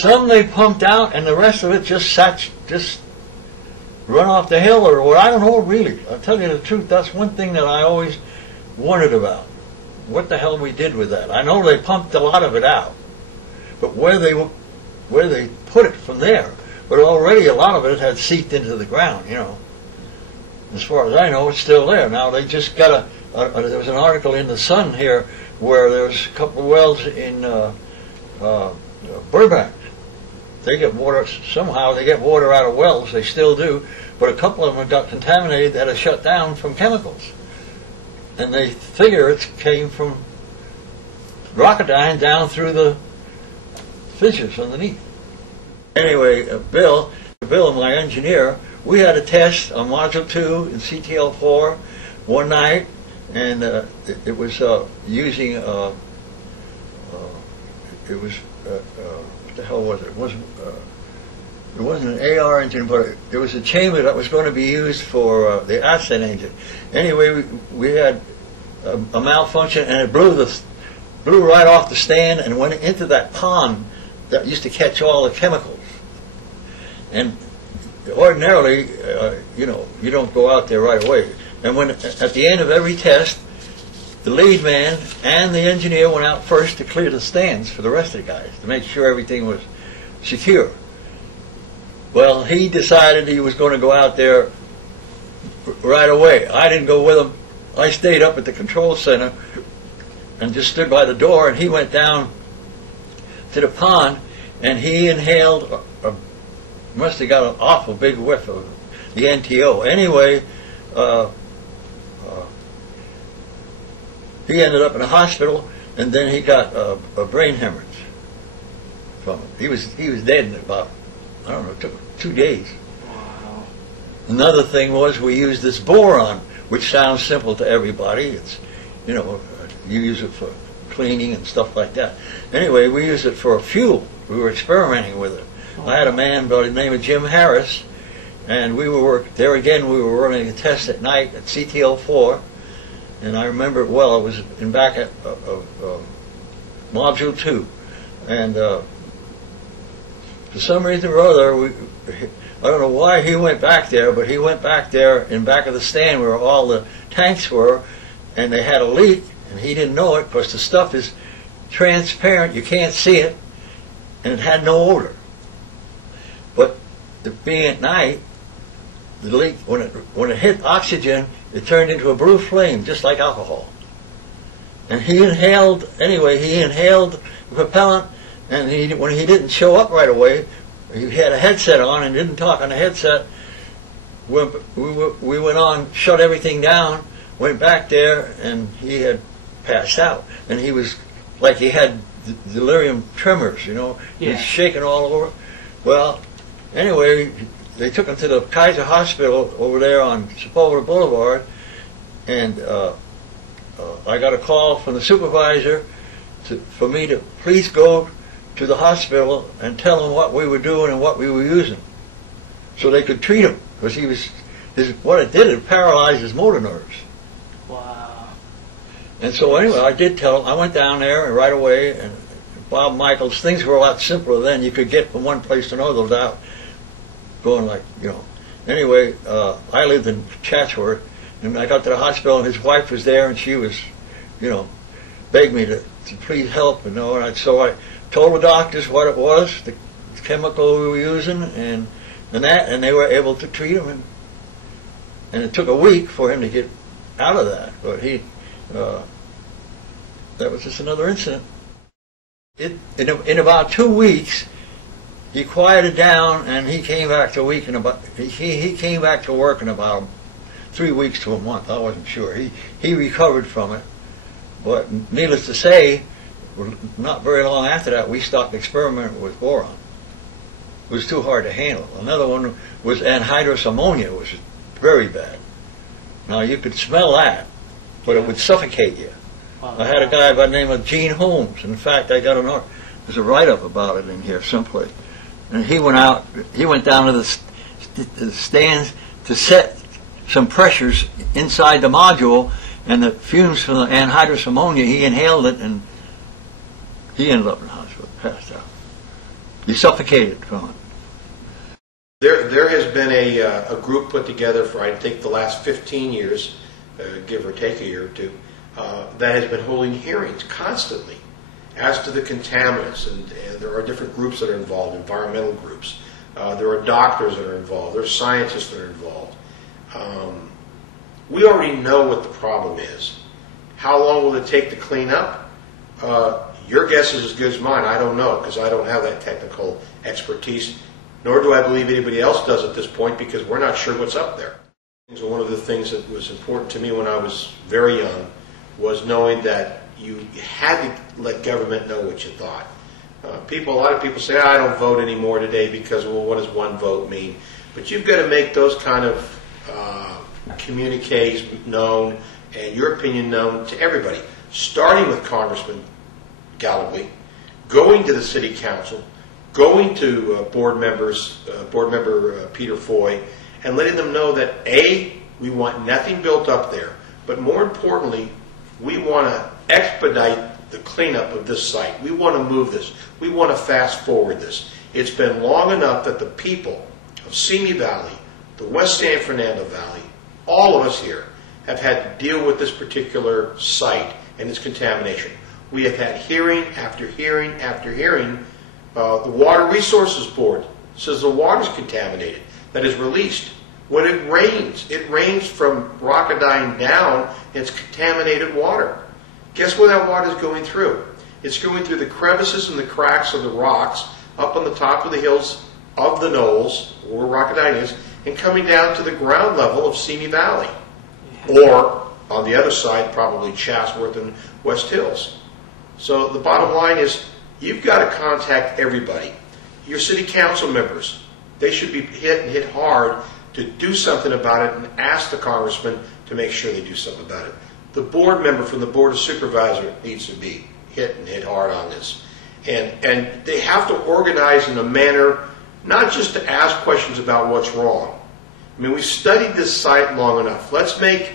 Some they pumped out, and the rest of it just run off the hill, or what, I don't know really. I'll tell you the truth, that's one thing that I always wondered about. What the hell we did with that. I know they pumped a lot of it out, but where they put it from there. But already a lot of it had seeped into the ground, you know. As far as I know, it's still there. Now they just got there was an article in the Sun here where there's a couple of wells in Burbank. They get water, somehow they get water out of wells, they still do, but a couple of them got contaminated that are shut down from chemicals. And they figure it came from Rocketdyne down through the fissures underneath. Anyway, Bill, my engineer, we had a test on Module 2 in CTL4 one night, and it was using, what the hell was it? It wasn't an AR engine, but it was a chamber that was going to be used for the ascent engine. Anyway, we had a malfunction, and it blew right off the stand and went into that pond that used to catch all the chemicals. And ordinarily, you know, you don't go out there right away. And when at the end of every test, the lead man and the engineer went out first to clear the stands for the rest of the guys to make sure everything was secure. Well, he decided he was going to go out there right away. I didn't go with him. I stayed up at the control center and just stood by the door, and he went down to the pond, and he inhaled, must have got an awful big whiff of the NTO. Anyway, he ended up in a hospital, and then he got a brain hemorrhage from it. He was dead in about, I don't know, it took 2 days. Wow. Another thing was we used this boron, which sounds simple to everybody. It's, you know, you use it for cleaning and stuff like that. Anyway, we used it for fuel. We were experimenting with it. I had a man by the name of Jim Harris, and we were there again. We were running a test at night at CTL4, and I remember it well. It was in back of Module 2, and for some reason or other, I don't know why he went back there, but he went back there in back of the stand where all the tanks were, and they had a leak, and he didn't know it because the stuff is transparent, you can't see it, and it had no odor. But being at night, the leak, when it hit oxygen, it turned into a blue flame, just like alcohol. And he inhaled, anyway, he inhaled the propellant, and when he didn't show up right away, he had a headset on and didn't talk on the headset. We went on, shut everything down, went back there, and he had passed out. And he was like he had delirium tremors, you know. Yeah. He was shaking all over. Well, anyway, they took him to the Kaiser Hospital over there on Sepulveda Boulevard, and I got a call from the supervisor for me to please go to the hospital and tell them what we were doing and what we were using, so they could treat him, because he was, what it did, it paralyzed his motor nerves. Wow. And so anyway, I did tell him. I went down there right away, and Bob Michaels, things were a lot simpler then. You could get from one place to another without going like, you know. Anyway, I lived in Chatsworth, and I got to the hospital, and his wife was there, and she was, you know, begged me to please help, you know. And so I told the doctors what it was, the chemical we were using, and they were able to treat him, and it took a week for him to get out of that. But that was just another incident. In about 2 weeks, he quieted down, and he came back to he came back to work in about 3 weeks to a month. I wasn't sure. He recovered from it, but needless to say, not very long after that, we stopped experimenting with boron. It was too hard to handle. Another one was anhydrous ammonia, which was very bad. Now, you could smell that, but it would suffocate you. I had a guy by the name of Gene Holmes. In fact, I got there's a write-up about it in here someplace. And he went down to the stands to set some pressures inside the module, and the fumes from the anhydrous ammonia, he inhaled it, and he ended up in the hospital, passed out. You suffocated from it. There has been a group put together for, I think, the last 15 years, give or take a year or two, that has been holding hearings constantly as to the contaminants, and there are different groups that are involved, environmental groups. There are doctors that are involved. There are scientists that are involved. We already know what the problem is. How long will it take to clean up? Your guess is as good as mine. I don't know, because I don't have that technical expertise, nor do I believe anybody else does at this point, because we're not sure what's up there. So one of the things that was important to me when I was very young was knowing that you had to let government know what you thought. A lot of people say, I don't vote anymore today because, well, what does one vote mean? But you've got to make those kind of communiques known and your opinion known to everybody, starting with Congressman Galloway, going to the City Council, going to Board Member Peter Foy, and letting them know that A, we want nothing built up there, but more importantly, we want to expedite the cleanup of this site. We want to move this. We want to fast forward this. It's been long enough that the people of Simi Valley, the West San Fernando Valley, all of us here have had to deal with this particular site and its contamination. We have had hearing after hearing after hearing. The Water Resources Board says the water is contaminated, that is released. When it rains from Rocketdyne down, it's contaminated water. Guess where that water is going through? It's going through the crevices and the cracks of the rocks up on the top of the hills of the knolls, where Rocketdyne is, and coming down to the ground level of Simi Valley. Or, on the other side, probably Chatsworth and West Hills. So the bottom line is, you've got to contact everybody. Your city council members, they should be hit hard to do something about it and ask the congressman to make sure they do something about it. The board member from the Board of Supervisor needs to be hit hard on this. And they have to organize in a manner not just to ask questions about what's wrong. I mean, we've studied this site long enough. Let's make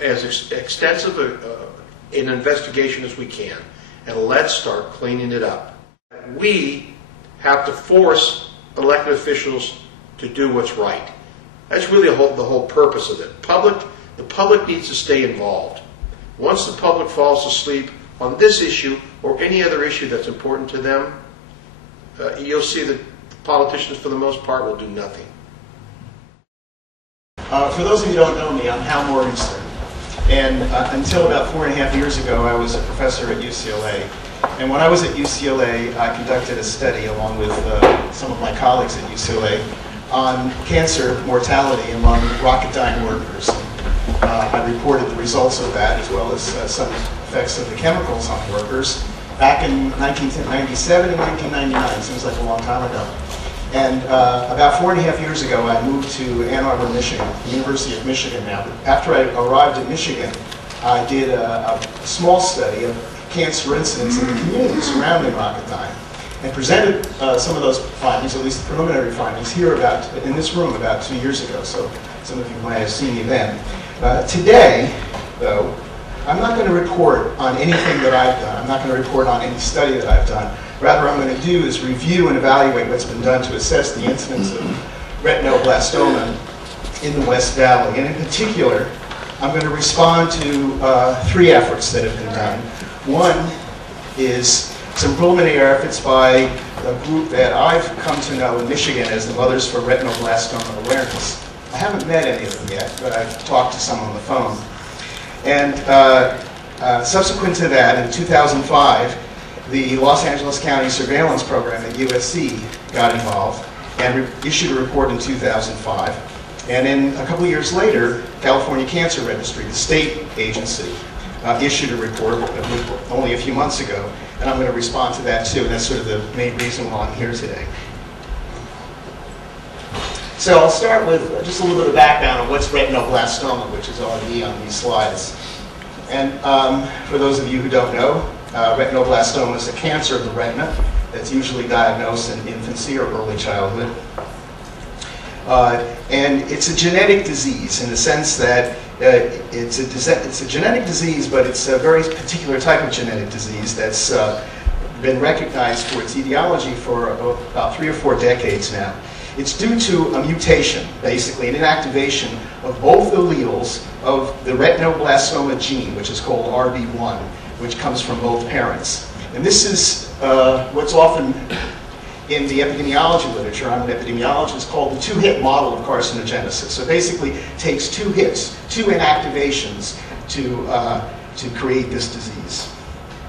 as extensive an investigation as we can, and let's start cleaning it up. We have to force elected officials to do what's right. That's really the whole purpose of it. The public needs to stay involved. Once the public falls asleep on this issue or any other issue that's important to them, you'll see that politicians, for the most part, will do nothing. For those of you who don't know me, I'm Hal Morgenstern. And until about 4.5 years ago, I was a professor at UCLA. And when I was at UCLA, I conducted a study along with some of my colleagues at UCLA on cancer mortality among Rocketdyne workers. I reported the results of that, as well as some effects of the chemicals on workers back in 1997 and 1999. Seems like a long time ago. And about 4.5 years ago, I moved to Ann Arbor, Michigan, University of Michigan now. But after I arrived at Michigan, I did a small study of cancer incidence in the community surrounding Rocketdyne, and presented some of those findings, at least the preliminary findings, here in this room about 2 years ago. So some of you might have seen me then. Today, though, I'm not going to report on anything that I've done. I'm not going to report on any study that I've done. Rather, what I'm going to do is review and evaluate what's been done to assess the incidence of retinoblastoma in the West Valley. And in particular, I'm going to respond to 3 efforts that have been done. One is some preliminary efforts by a group that I've come to know in Michigan as the Mothers for Retinoblastoma Awareness. I haven't met any of them yet, but I've talked to some on the phone. And subsequent to that, in 2005, the Los Angeles County Surveillance Program at USC got involved and issued a report in 2005. And then a couple of years later, California Cancer Registry, the state agency, issued a report only a few months ago, and I'm going to respond to that too, and that's sort of the main reason why I'm here today. So I'll start with just a little bit of background on what's retinoblastoma, which is on these slides. And for those of you who don't know, retinoblastoma is a cancer of the retina that's usually diagnosed in infancy or early childhood. And it's a genetic disease in the sense that it's a genetic disease, but it's a very particular type of genetic disease that's been recognized for its etiology for about 3 or 4 decades now. It's due to a mutation, basically, an inactivation of both alleles of the retinoblastoma gene, which is called RB1, which comes from both parents. And this is what's often in the epidemiology literature, I'm an epidemiologist, called the 2-hit model of carcinogenesis. So basically, it takes 2 hits, 2 inactivations to create this disease.